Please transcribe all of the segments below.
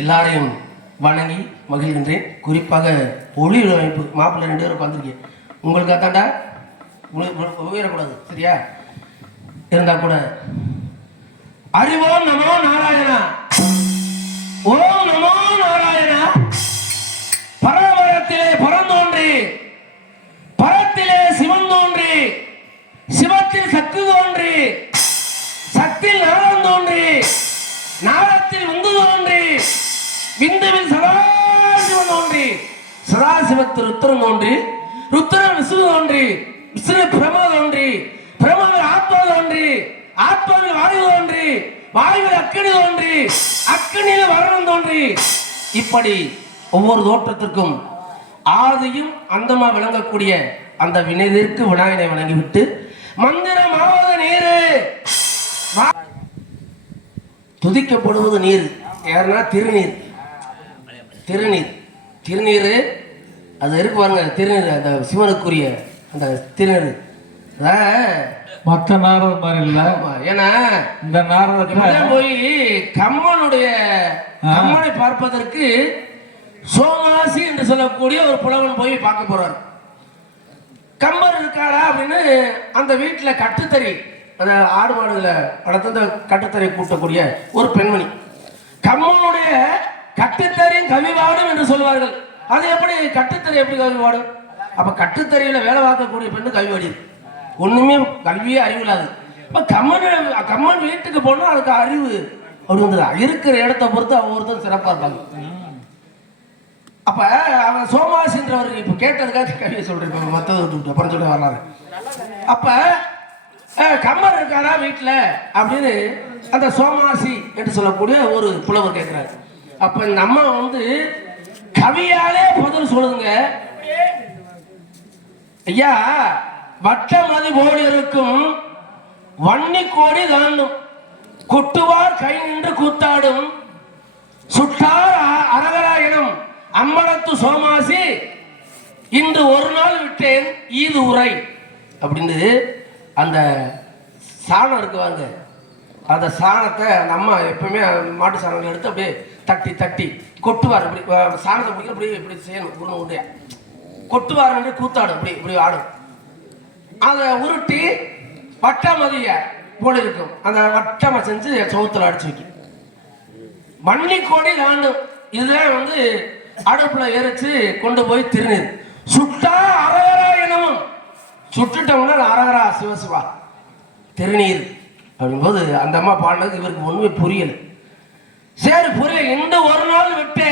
எல்லாரையும் வணங்கி மகிழ்கின்றேன். குறிப்பாக ஒளி அமைப்பு மாப்பிள்ளை 2 பேரும் உட்காந்துருக்கேன். உங்களுக்கு அத்தாண்டா உயரக்கூடாது, சரியா? இருந்தா கூட அறிவோம் நமோ நாராயணா, ஓம் நமோ நாராயணா. பரவரத்திலே பரந்தோன்றி, பரத்திலே சிவன் தோன்றி, சிவத்தில் சக்தி தோன்றி, சக்தியில் நாரம் தோன்றி, நாரத்தில் விந்து தோன்றி, விந்துவில் சதாசிவன் தோன்றி, சதாசிவத்தில் ருத்திரன் தோன்றி, ருத்திரன் விஷ்ணு தோன்றி, விஷ்ணு பிரம தோன்றி, பிரமவில் ஆத்மா தோன்றி, ஆத்மாவில் வாயு தோன்றி, வாயுவில் அக்கினி தோன்றி, அக்கினியில் வருணன் தோன்றி, இப்படி ஒவ்வொரு தோற்றத்திற்கும் ஆதியும் அந்தமா விளங்கக்கூடிய அந்த வினைதிற்கு விநாயகனை வணங்கிவிட்டு மந்திரமாவது நீரு, துதிக்கப்படுவது நீர். யாருன்னா திருநீர். திருநீர் திருநீர் அது இருக்கு பாருங்க. திருநீர் அந்த சிவனுக்குரிய அந்த திருநீர் மற்ற நாரத மாதிரி இல்ல. ஏன்னா இந்த நாரதத்துல போய் கம்மனுடைய கம்மனை பார்ப்பதற்கு சோமாசி என்று சொல்லக்கூடிய ஒரு புலவன் போய் பார்க்க போறார். கம்பர் இருக்காரா அப்படின்னு அந்த வீட்டில் கட்டுத்தறி, அந்த ஆடு மாடுகளை வளர்த்து அந்த கட்டுத்தறி கூட்டக்கூடிய ஒரு பெண்மணி. கம்மனுடைய கட்டுத்தறியும் கவிபாடும் என்று சொல்வார்கள். அது எப்படி கட்டுத்தறி எப்படி கவிபாடும்? அப்ப கட்டுத்தறியில வேலை பார்க்கக்கூடிய பெண்ணு கவிவாடி, ஒண்ணுமே கல்வியே அறிவு இல்லாது. இப்ப கம்மன் வீட்டுக்கு போனா அதுக்கு அறிவு அப்படி வந்து இருக்கிற இடத்தை பொறுத்து அவன் ஒருத்தர் சிறப்பா இருப்பாங்க. அப்ப அவன் சோமாசின்றவர் இப்ப கேட்டதுக்காக கவியை சொல்றேன், மற்றது அப்புறம் சொல்ல வரலாறு. அப்ப கம்மர் இருக்காரா வீட்டுல அப்படின்னு அந்த சோமாசி என்று சொல்லக்கூடிய ஒரு புலவர் கேட்கிறாரு. அப்ப இந்த அம்மா வந்து கவியாலே பதில் சொல்லுங்க, ஐயா வட்டமதி போல் இருக்கும் வன்னி கோடி தாண்டும் கொட்டுவார் கை நின்று கூத்தாடும் சுட்டார் அரகராயனும் அம்மனத்து சோமாசி இன்று ஒரு நாள் விட்டேன் ஈது உரை அப்படின்னு அந்த சாணம் இருக்குவாங்க. அந்த சாணத்தை அந்த அம்மா எப்பவுமே மாட்டு சாணங்களை எடுத்து அப்படியே தட்டி தட்டி கொட்டுவார். இப்படி சாணத்தை பிடிக்க இப்படி இப்படி செய்யணும், உருணை உண்டையா கொட்டுவார் என்று கூத்தாடும், இப்படி இப்படி ஆடும். அதை உருட்டி வட்டமதிய போல இருக்கும், அந்த வட்டமை செஞ்சு சவுத்துல அடிச்சு வைக்கும். வன்னி கோடி தாண்டும், இதுதான் வந்து அடுப்புல எரிச்சு கொண்டு போய் திருநீர் சுட்டா அரகரா எனவும் சுட்டுட்டவங்க அரகரா சிவசிவா திருநீர் அப்படின்போது அந்த அம்மா பாடினது இவருக்கு ஒண்ணுமே புரியல. சரி புரியல, இந்த ஒரு நாள் விட்டு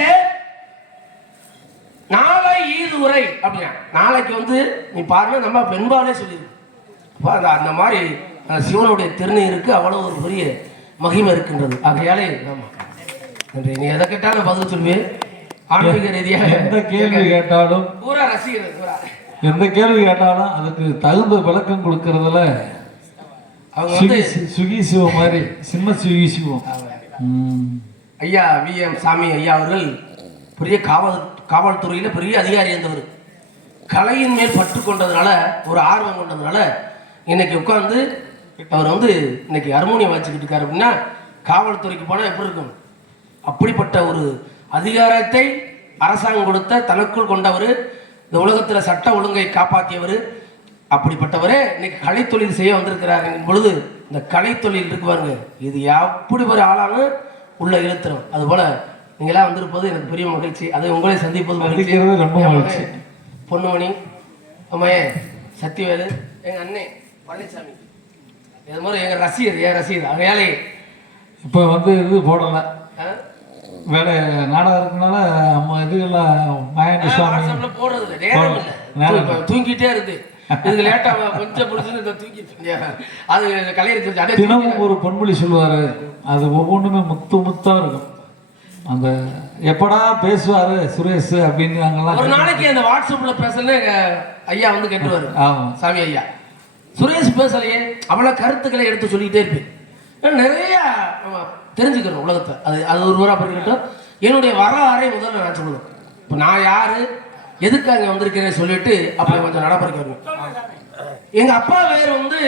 நாளை ஈது உரை அப்படின்னா நாளைக்கு வந்து நீ பாருங்க நம்ம பெண்பாலே சொல்லியிருக்கு. அந்த மாதிரி சிவனுடைய திருநீருக்கு அவ்வளவு ஒரு பெரிய மகிமை இருக்கின்றது. ஆகையாலே ஆமா நன்றி. நீ எதை கேட்டாலும் பதில் சொல்வேன். ஆன்மீக ரீதியாக எந்த கேள்வி கேட்டாலும் பூரா ரசிகர்கள் பூரா எந்த கேள்வி கேட்டாலும் அதுக்கு தகுந்த விளக்கம் கொடுக்கறதுல அவங்க வந்து சுகி சிவம் மாதிரி சின்ன சுகி சிவம். ஐயா VM சாமி ஐயா அவர்கள் பெரிய காவல்துறையில பெரிய அதிகாரி இருந்தவர். கலையின் மேல் பற்று கொண்டதுனால ஒரு ஆர்வம் கொண்டதுனால இன்னைக்கு உட்கார்ந்து அவர் வந்து இன்னைக்கு ஹார்மோனியம் வாசிக்கிட்டு இருக்காரு. அப்படின்னா காவல்துறைக்கு போனா எப்படி இருக்கும்? அப்படிப்பட்ட ஒரு அதிகாரத்தை அரசாங்கம் கொடுத்த தனக்குள் கொண்டவர், இந்த உலகத்துல சட்ட ஒழுங்கை காப்பாற்றியவர். அப்படிப்பட்டவரே இன்னைக்கு கலைத்தொழில் செய்ய வந்திருக்கிறார் பொழுது இந்த கலைத்தொழில் இருக்கு பாருங்க, இது எப்படி ஒரு ஆளானு உள்ள இழுத்துறோம். அது போல நீங்களாம் வந்திருப்பது எனக்கு பெரிய மகிழ்ச்சி. அதை உங்களை சந்திப்பது மகிழ்ச்சி, ரொம்ப மகிழ்ச்சி. பொன்னுமணி அம்மையே சத்தியவேலு எங்க அண்ணே பழனிசாமி இது மாதிரி எங்க ரசிகர் என் ரசிகர். அதையாலே இப்போ வந்து இது போடலை வேலை நாடகம் இருக்கனால இதுல போடுறது இல்லை, நேரம் தூங்கிட்டே இருக்கு. இதுக்கு லேட்டா கொஞ்சம் பிடிச்சு தூக்கி அது கலையிறது. தினமும் ஒரு பொன்மொழி சொல்லுவாரு, அது ஒவ்வொன்றுமே முத்து முத்தா இருக்கும். அந்த எப்படா பேசுவாரு சுரேஷ் அப்படின்னு நாங்கெல்லாம் ஒரு நாளைக்கு அந்த வாட்ஸ்அப்ல பேசல ஐயா வந்து கேட்டுவாரு. சாமி ஐயா சுரேஷ் பேசலையே, அவ்வளவு கருத்துக்களை எடுத்து சொல்லிக்கிட்டே இருப்பேன். நிறைய தெரிஞ்சுக்கிறோம் உலகத்தை. அது ஒரு ஊரா பண்ணிக்கிட்டோம். என்னுடைய வரலாறை முதல்ல நான் சொல்லணும். இப்போ நான் யாரு எதுக்கு அங்கே வந்திருக்கிறேன்னு சொல்லிட்டு அப்படி கொஞ்சம் நடப்பறிக்க வருவேன். எங்க அப்பா பேர் வந்து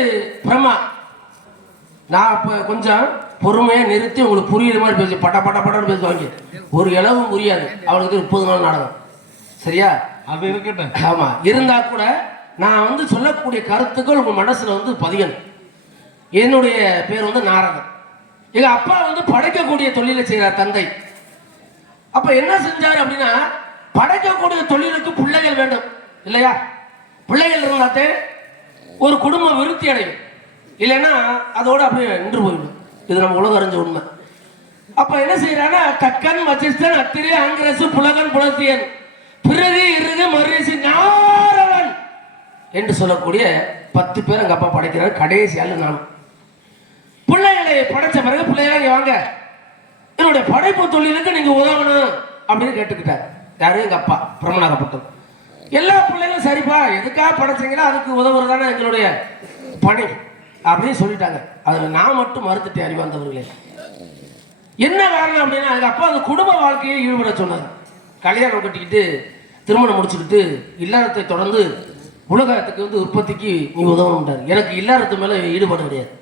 பிரம்மா. நான் இப்போ கொஞ்சம் பொறுமையாக நிறுத்தி உங்களுக்கு புரியுற மாதிரி பேசி பட்ட பட்ட பட்டன்னு பேசுவாங்க. ஒரு இளவும் புரியாது. அவனுக்கு 30 நாள் நாடகம் சரியா? அது இருக்கட்டும். ஆமா, இருந்தா கூட நான் வந்து சொல்லக்கூடிய கருத்துக்கள் உங்க மனசுல வந்து பதியணும். என்னுடைய பேர் வந்து நாரதன். எங்க அப்பா வந்து படைக்கக்கூடிய தொழிலை செய்யறார் தந்தை. அப்ப என்ன செஞ்சாரு அப்படின்னா, படைக்கக்கூடிய தொழிலுக்கு பிள்ளைகள் வேண்டும் இல்லையா? பிள்ளைகள் இருந்தாத்தே ஒரு குடும்பம் விருத்தி அடையும், இல்லைன்னா அதோட அப்படியே நின்று போயிடும். இது நம்ம உலக அறிஞ்ச உண்மை. அப்ப என்ன செய்யறான்னா, கக்கன் வச்சிஸ்தன் அத்திரி ஆங்கிரசு புலகன் புலத்தியன் பிறகு இறுதி மரிசி நாரவன் என்று சொல்லக்கூடிய 10 பேர் எங்க அப்பா படைக்கிறார். கடைசி ஆளு நான். பிள்ளைகளை படைச்ச பிறகு பிள்ளைகளை வாங்க என்னுடைய படைப்பு தொழிலுக்கு நீங்க உதவணும் அப்படின்னு கேட்டுக்கிட்டார். யாரு? எங்க அப்பா பிரம்மநாகப்பட்டது. எல்லா பிள்ளைகளும் சரிப்பா, எதுக்காக படைச்சீங்களா அதுக்கு உதவுறதானே எங்களுடைய பணி அப்படின்னு சொல்லிட்டாங்க. அதுல நான் மட்டும் மறுத்துட்டேன். அறிவார்ந்தவர்களே, என்ன காரணம் அப்படின்னா, எங்க அப்பா அந்த குடும்ப வாழ்க்கையை ஈடுபட சொன்னார். கல்யாணம் கட்டிக்கிட்டு திருமணம் முடிச்சுக்கிட்டு இல்லறத்தை தொடர்ந்து உலகத்துக்கு வந்து உற்பத்திக்கு நீ உதவணும்ட்டார். எனக்கு இல்லறத்து மேல ஈடுபாடு கிடையாது.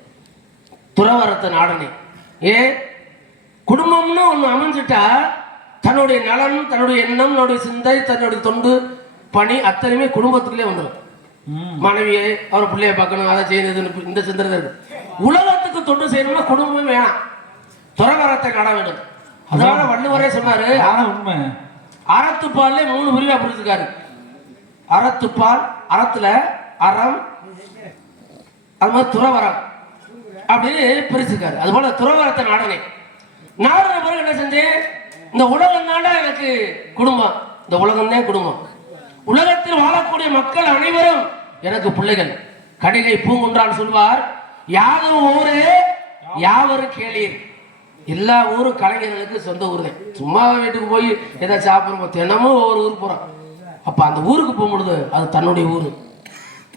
துறவரத்தை நாடனே. ஏன்? குடும்பம்னு ஒன்று அமைஞ்சிட்டா தன்னுடைய நலன், தன்னுடைய எண்ணம், தன்னுடைய சிந்தை, தன்னுடைய தொண்டு பணி அத்தனையுமே குடும்பத்துக்குள்ளே வந்துடும். மனைவியை அவர் பிள்ளைய பார்க்கணும், அதை செய்யறது, இந்த சிந்தனை இருக்கு. உலகத்துக்கு தொண்டு செய்யணும்னா குடும்பமே வேணாம், துறவரத்தை நாட வேண்டும். அதனால வள்ளுவரே சொன்னாரு, உண்மை அறத்துப்பால்ல 3 பிரிவா பிரிச்சிருக்காரு. அறத்துப்பால், அறத்துல அறம், அது மாதிரி துறவரம் அப்படின்னு பிரிச்சிருக்காரு. அது போல துறவரத்தை நாடனேன். நாடின பிறகு என்ன செஞ்சேன், இந்த உலகம் தாண்டா எனக்கு குடும்பம், இந்த உலகம் தான் குடும்பம், உலகத்தில் வாழக்கூடிய மக்கள் அனைவரும் எனக்கு பிள்ளைகள். கடிகை பூங்குன்றான் சொல்வார், யாரும் ஊரே யாவரும் கேளீர். எல்லா ஊரும் கலைஞர்களுக்கு சொந்த ஊர் தான். சும்மா வீட்டுக்கு போய் ஏதாவது சாப்பிடுறோம், தினமும் ஒவ்வொரு ஊருக்கு போறோம். அப்ப அந்த ஊருக்கு போகும்பொழுது அது தன்னுடைய ஊர்.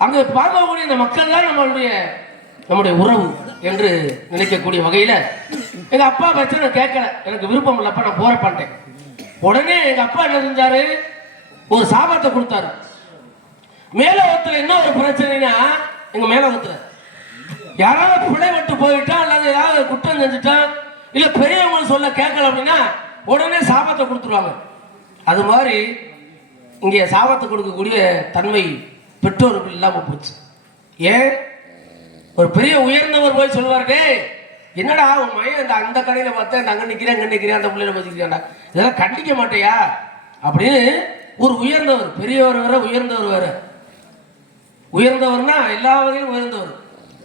அங்க பார்க்கக்கூடிய இந்த மக்கள் தான் நம்முடைய உறவு என்று நினைக்கக்கூடிய வகையில எங்க அப்பா பிரச்சனை கேட்கல, எனக்கு விருப்பம் இல்லப்ப நான் போற பண்ணிட்டேன். உடனே எங்க அப்பா என்ன செஞ்சாரு, ஒரு சாபத்தை கொடுத்தாரு. மேலோகத்துல என்ன ஒரு பிரச்சனைனா, எங்க மேலோகத்துல யாராவது பிழை விட்டு போயிட்டா அல்லது ஏதாவது குற்றம் செஞ்சுட்டா இல்ல பெரியவங்க சொல்ல கேட்கல அப்படின்னா உடனே சாபத்தை கொடுத்துருவாங்க. அது மாதிரி இங்கே சாபத்தை கொடுக்கக்கூடிய தன்மை பெற்றோர்கள் இல்லாம போச்சு. ஏன், ஒரு பெரிய உயர்ந்தவர் போய் சொல்லுவாரு, என்னடா உன் மையம் அந்த கடையில பார்த்தா அங்க நிக்கிறேன் அந்த பிள்ளைல வச்சுக்கிறியாண்டா, இதெல்லாம் கண்டிக்க மாட்டேயா அப்படின்னு ஒரு உயர்ந்தவர், பெரியவர் வேற உயர்ந்தவர் வேற. உயர்ந்தவர்னா எல்லா வகையும் உயர்ந்தவர்.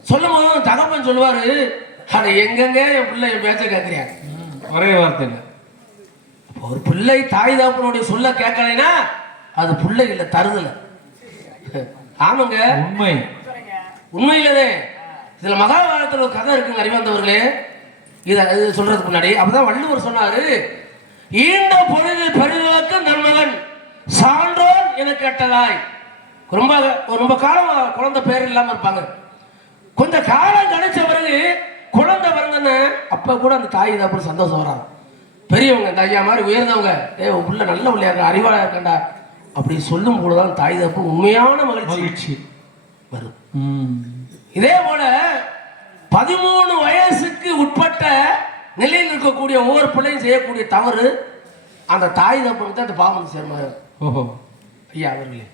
சொல்லும் போது தகப்பன் சொல்லுவாரு, அதை எங்கெங்க என் பிள்ளை என் பேச்ச கேட்கிறாங்க, ஒரே வார்த்தையில. ஒரு பிள்ளை தாய் தகப்பனுடைய சொல்ல கேட்கலைன்னா அது பிள்ளை இல்ல, தருதல. ஆமாங்க, உண்மை உண்மையிலே. இதுல மகாபாரதத்துல ஒரு கதை இருக்குங்க அறிவாந்தவர்களே. இதை சொல்றதுக்கு முன்னாடி அப்பதான் வள்ளுவர் சொன்னாரு, ஈண்ட பொழுது பெருதலுக்கு நன்மகன் சான்றோன் என கேட்டதாய். ரொம்ப காலம் குழந்தை பேர் இல்லாம இருப்பாங்க. கொஞ்ச காலம் கிடைச்ச பிறகு குழந்தை பிறந்தன அப்ப கூட அந்த தாய் தான் சந்தோஷம் வராங்க. பெரியவங்க இந்த ஐயா மாதிரி உயர்ந்தவங்க, உள்ள நல்ல உள்ளியா அறிவாளா இருக்கண்டா அப்படி சொல்லும் போதுதான் தாய் தப்பு உண்மையான மகிழ்ச்சி வரும். இதே போல 13 வயசுக்கு உட்பட்ட நிலையில் இருக்கக்கூடிய ஒவ்வொரு பிள்ளையும் செய்யக்கூடிய தவறு அந்த தாய் தப்புக்கு தான் அந்த பாவம் சேர்மாரு. ஐயா அவர்களே,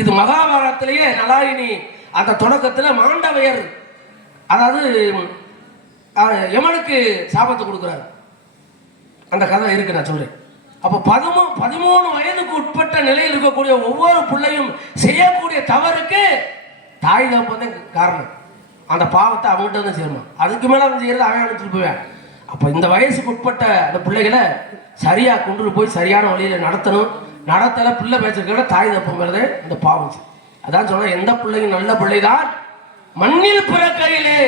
இது மகாபாரதத்திலேயே நலாயினி அந்த தொடக்கத்துல மாண்டவையர், அதாவது யமனுக்கு சாபத்தை கொடுக்கிறார். அந்த கதை இருக்கு, நான் சொல்றேன். அப்ப 13 வயதுக்கு உட்பட்ட நிலையில் இருக்கக்கூடிய ஒவ்வொரு பிள்ளையும் செய்யக்கூடிய தவறுக்கு தாய் தகப்பன் காரணம். அந்த பாவத்தை அவங்ககிட்ட வந்து சேருமா, அதுக்கு மேல அவன் செய்யறது அவன் அனுப்பிட்டு போவேன். அப்ப இந்த வயசுக்கு உட்பட்ட அந்த பிள்ளைகளை சரியா கொண்டு போய் சரியான வழியில நடத்தணும். நடத்தல பிள்ளை பேச்சுக்கிட்ட தாய் தகப்பன் மேலதே இந்த பாவம். அதான் சொன்ன, எந்த பிள்ளையும் நல்ல பிள்ளைதான் மண்ணில் பிறக்கையிலே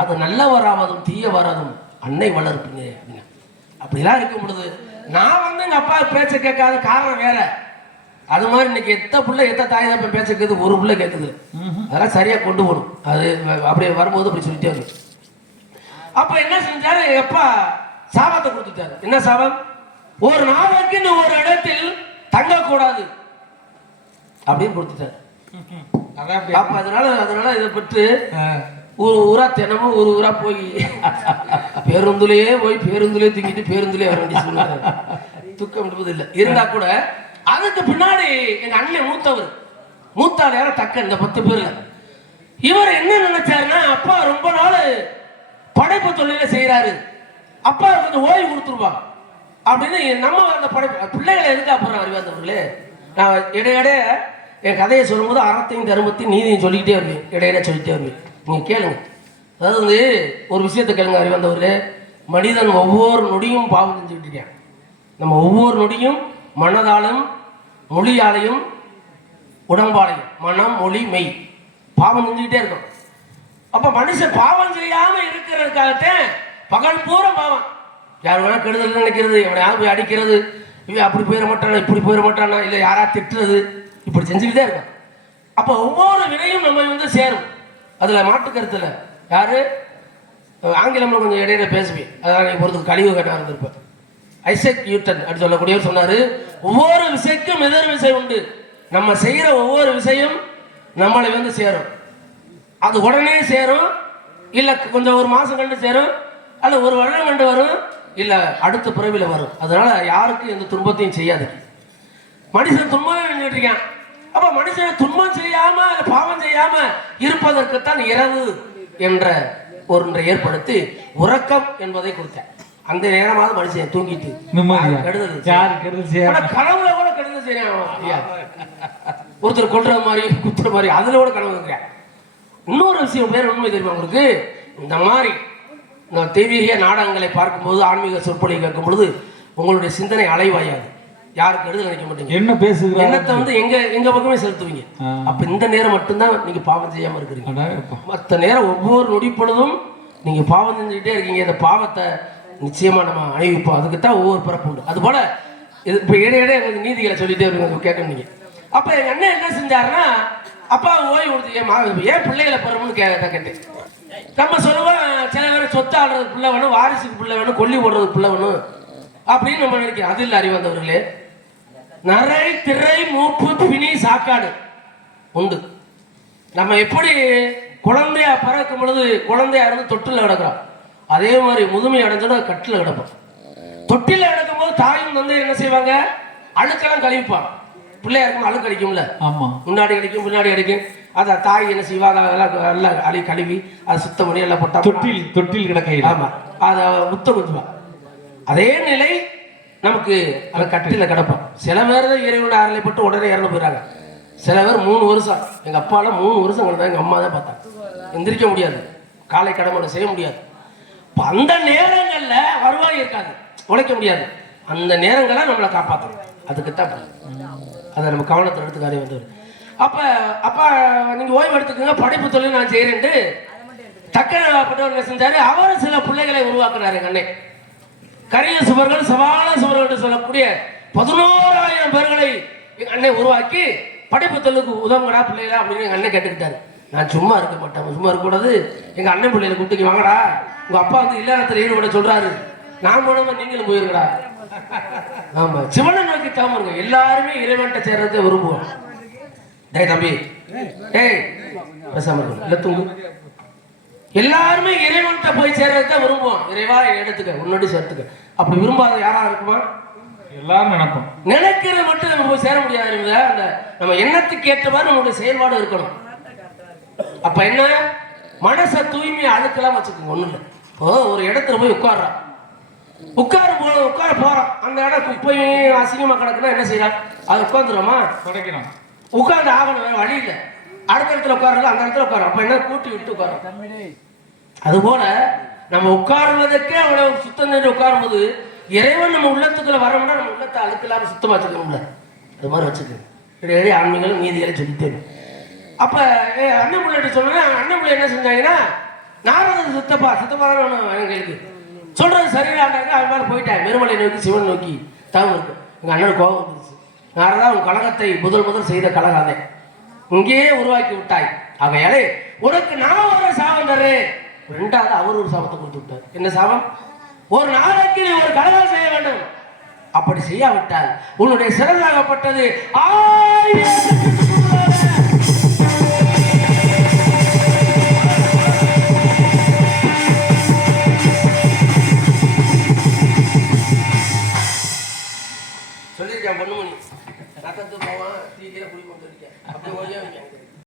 அது நல்ல வராவதும் தீய வராதும் அன்னை வளர்ப்புங்க அப்படிங்க. அப்படிலாம் இருக்கும் பொழுது நான் வந்து எங்க அப்பா பேச்ச கேட்காத காரணம் வேற. அது மாதிரி இன்னைக்கு எத்த தாய் தப்பன் பேச்ச கேட்குது, ஒரு பிள்ளை கேட்குது. அதெல்லாம் சரியா கொண்டு போகணும். அது அப்படியே வரும்போது அப்படி சொல்லிட்டே இருக்கு. அப்ப என்ன செஞ்சாரு, எப்பா சாபத்தை கொடுத்துட்டாரு. என்ன சாபம், ஒரு நாளைக்கு ஒரு இடத்தில் தங்கக்கூடாது அப்படின்னு கொடுத்துட்டாரு. அப்ப அதனால இதை பற்றி ஒரு ஊரா தினமும் ஒரு ஊரா போய் பேருந்துலயே தூங்கிட்டு பேருந்துலயே வர வேண்டிய சொல்லுவாரு. துக்கம் என்பது இல்லை இருந்தா கூட அதுக்கு பின்னாடி எங்க அண்ணன் மூத்தாள் யார தக்க இந்த 10 பேர்ல இவர் என்ன நினைச்சாருன்னா, அப்பா ரொம்ப நாள் படைப்பு தொழில செய்யறாரு, அப்பா கொஞ்சம் ஓய்வு கொடுத்துருவாங்க அப்படின்னு நம்ம அந்த படைப்பு பிள்ளைகளை எதுக்கு அப்புறம் அறிவாதவர்களே. நான் இடையிடையே என் கதையை சொல்லும்போது அறத்தையும் தர்மத்தையும் நீதியும் சொல்லிக்கிட்டே வருவேன், இடையிட சொல்லிட்டே வருவேன். நீங்க கேளுங்க. அதாவது வந்து ஒரு விஷயத்தை கேளுங்க அறிவாந்தவர்களே. மனிதன் ஒவ்வொரு நொடியும் பாவம் செஞ்சுக்கிட்டு இருக்கான். நம்ம ஒவ்வொரு நொடியும் மனதாலும் மொழியாலையும் உடம்பாலையும், மனம் மொழி மெய் பாவம் செஞ்சுக்கிட்டே இருக்கும். அப்ப மனுஷன் பாவம் செய்யாம இருக்கிறதுக்காகத்தான் பகல் பூரா பாவம். யார் வேணா கெடுதல் நினைக்கிறது, எவனையாவது போய் அடிக்கிறது, இவன் அப்படி போயிட மாட்டானா இப்படி போயிட மாட்டானா, இல்லை யாரா திட்டுறது, இப்படி செஞ்சுக்கிட்டே இருக்கும். அப்போ ஒவ்வொரு வினையும் நம்ம வந்து சேரும், அதுல மாட்டு கருத்துல. யாரு ஆங்கிலம்ல கொஞ்சம் இடையில பேசுவேன், அதான் நீ பொறுத்து கழிவு கண்ணா இருந்திருப்பேன். ஐசக் நியூட்டன் அப்படி சொல்லக்கூடியவர் சொன்னாரு, ஒவ்வொரு விசைக்கும் எதிர் விசை உண்டு. நம்ம செய்யற ஒவ்வொரு விஷயம் நம்மளை வந்து சேரும். அது உடனே சேரும், இல்ல கொஞ்சம் ஒரு மாசம் கண்டு சேரும், அல்ல ஒரு வருடம் கண்டு வரும், இல்ல அடுத்த பிறவில வரும். அதனால யாருக்கும் எந்த துன்பத்தையும் செய்யாது. மனுஷன் துன்பம் நின்றுட்டு இருக்கான். அப்ப மனுஷன் துன்பம் செய்யாம பாவம் செய்யாம இருப்பதற்குத்தான் இரவு என்ற ஒன்றை ஏற்படுத்தி உறக்கம் என்பதை கொடுத்தேன். அந்த நேரமாவது மனுஷன் தூங்கிட்டு கனவுல கூட கெடுதல் செய்யறான். ஒருத்தர் கொல்ற மாதிரி குத்துற மாதிரி அதுல கூட கனவு இருக்கிறேன். இன்னொரு விஷயம் பேர் உண்மை தெரியுமா உங்களுக்கு? இந்த மாதிரி இந்த தெய்வீக நாடகங்களை பார்க்கும்போது ஆன்மீக சொற்பொழி கேட்கும் பொழுது உங்களுடைய சிந்தனை அலைவாயாது. யாருக்கு எடுத்து நினைக்க மாட்டீங்க. என்ன பேசுகிற எண்ணத்தை வந்து எங்க பக்கமே செலுத்துவீங்க. அப்ப இந்த நேரம் மட்டும்தான் நீங்க பாவம் செய்யாம இருக்கிறீங்க. மற்ற நேரம் ஒவ்வொரு நொடி பொழுதும் நீங்க பாவம் செஞ்சுக்கிட்டே இருக்கீங்க. இந்த பாவத்தை நிச்சயமா நம்ம அணிவிப்போம். அதுக்குத்தான் ஒவ்வொரு பிறப்பு உண்டு. அது போல இது இப்ப இடையிடையே எங்களுக்கு நீதிகளை சொல்லிட்டே இருக்கீங்க கேட்கணும் நீங்க. அப்ப எங்க அண்ணன் என்ன செஞ்சாருன்னா, அப்பா ஓய்வு கொடுத்து ஏன் பிள்ளைகளை பெறணும்னு கேட்டேன். நம்ம சொல்லுவோம் சில பேர் சொத்து ஆடுறதுக்கு பிள்ளை வேணும், வாரிசுக்கு பிள்ளை வேணும், கொல்லி போடுறதுக்கு பிள்ளை வேணும் அப்படின்னு நம்ம நினைக்கிறோம். அது இல்லை அறிவந்தவர்களே. நரை திரை மூப்பு பிணி சாக்காடு உண்டு. நம்ம எப்படி குழந்தையா பிறக்கும் பொழுது குழந்தையா இருந்து தொட்டில கிடக்கிறோம், அதே மாதிரி முதுமை அடைஞ்சோட கட்டில கிடப்போம். தொட்டில கிடக்கும் போது தாயும் வந்து என்ன செய்வாங்க, அழுக்கெல்லாம் கழிப்பான். பிள்ளையா இருக்கும் அழுக்கு அடிக்கும்ல, முன்னாடி அடிக்கும் பின்னாடி அடிக்கும். அத தாய் என்ன செய்வாங்க, அதெல்லாம் அழி கழுவி அதை சுத்தம் பண்ணி எல்லாம் போட்டா தொட்டில் கிடக்க. ஆமா, அதை முத்த குத்துவான். அதே நிலை நமக்கு அந்த கட்டில கிடப்போம். சில பேர் தான் இறைவனோட அறலைப்பட்டு உடனே இறந்து போயிடறாங்க. சில பேர் 3 வருஷம், எங்க அப்பாலாம் 3 வருஷம் தான் எங்க அம்மா தான் பார்த்தாங்க. எந்திரிக்க முடியாது, காலை கடமை செய்ய முடியாது. அந்த நேரங்கள்ல வருவாய் இருக்காது, உழைக்க முடியாது. அந்த நேரங்களை நம்மளை காப்பாற்றணும். அதுக்குத்தான் அதை நம்ம கவனத்தில் எடுத்துக்காரே வந்தவர். அப்பா நீங்க ஓய்வு எடுத்துக்கோங்க, படைப்பு தொழில் நான் செய்யறேன்ட்டு தக்கப்பட்டவர் என்ன செஞ்சாரு, அவர் சில பிள்ளைகளை உருவாக்குறாரு. எங்க அண்ணன் கரிய சுவர்கள் சவால சுவர்கள் என்று சொல்லக்கூடிய 11,000 பேர்களை எங்க அண்ணன் உருவாக்கி படைப்பு தொழிலுக்கு உதவுங்கடா பிள்ளைகளா அப்படின்னு எங்க அண்ணன் கேட்டுக்கிட்டாரு. நான் சும்மா இருக்க மாட்டேன், சும்மா இருக்கக்கூடாது. எங்க அண்ணன் பிள்ளைகளை கூப்பிட்டு வாங்கடா, உங்க அப்பா வந்து இல்லறத்துல ஈடுபட சொல்றாரு, நான் போனவங்க நீங்களும் போயிருக்கடா. ஆமா, சிவனை நோக்கி தாமருங்க. எல்லாருமே இறைவன்ட்ட சேர்றதை விரும்புவோம். டேய் தம்பி, டேய் பேசாம இருக்கு, இல்ல தூங்கு. எல்லாருமே இறைவன்கிட்ட போய் சேர்றதை விரும்புவோம். இறைவா எடுத்துக்க, உன்னோட சேர்த்துக்க. அப்படி விரும்பாத யாரா இருக்குமா? எல்லாரும் நினைப்போம். நினைக்கிறது மட்டும் நம்ம போய் சேர முடியாது. அந்த நம்ம எண்ணத்துக்கு ஏற்ற மாதிரி நம்மளுடைய செயல்பாடு இருக்கணும். அப்ப என்ன, மனசை தூய்மையை அழுக்கலாம் வச்சுக்கோங்க. ஒண்ணு இல்லை, இப்போ ஒரு இடத்துல போய் உட்கார்றான், உட்கார போறோம், அந்த இடம் குப்பையும் அசிங்கமா கிடக்குன்னா என்ன செய்யலாம், அது உட்காந்துருமா கிடைக்கணும், உட்கார்ந்து ஆகணும், வேற வழி இல்லை. அடுத்த இடத்துல உட்கார்றது அந்த இடத்துல உட்காரும். அப்ப என்ன, கூட்டி விட்டு உட்காரும். அது போல நம்ம உட்காருவதற்கே அவ்வளவு சுத்தம் செஞ்சு உட்காரும் போது இறைவன் நம்ம உள்ளத்துக்குள்ள வரணும்னா நம்ம உள்ளத்தை அழுக்கலாம சுத்தமா வச்சுக்கணும்ல. அது மாதிரி வச்சுக்கணும். இடையே ஆன்மீகளும் நீதிகளை சொல்லித்தேன். அப்ப அண்ணன் பிள்ளை சொன்னா, அண்ணன் பிள்ளை என்ன செஞ்சாங்கன்னா, நாரதன் சித்தப்பா தான் எங்களுக்கு சொல்றது சரியில்லாண்டாங்க. அது மாதிரி போயிட்டாங்க மெருமலை நோக்கி, சிவன் நோக்கி தவம் இருக்கு. எங்க அண்ணனுக்கு கோபம் வந்துருச்சு. நாரதா உன் கழகத்தை முதல் செய்த கழகாதே இங்கேயே உருவாக்கி விட்டாய், ஆகையாலே உனக்கு நான் ஒரு சாபம் தர்றேன். 2வது அவர் ஒரு சாபத்தை கொடுத்து விட்டார். என்ன சாபம்? ஒரு நாளைக்கு நீ ஒரு கலகம் செய்ய வேண்டும். அப்படி செய்யாவிட்டால் உன்னுடைய சிறந்தாகப்பட்டது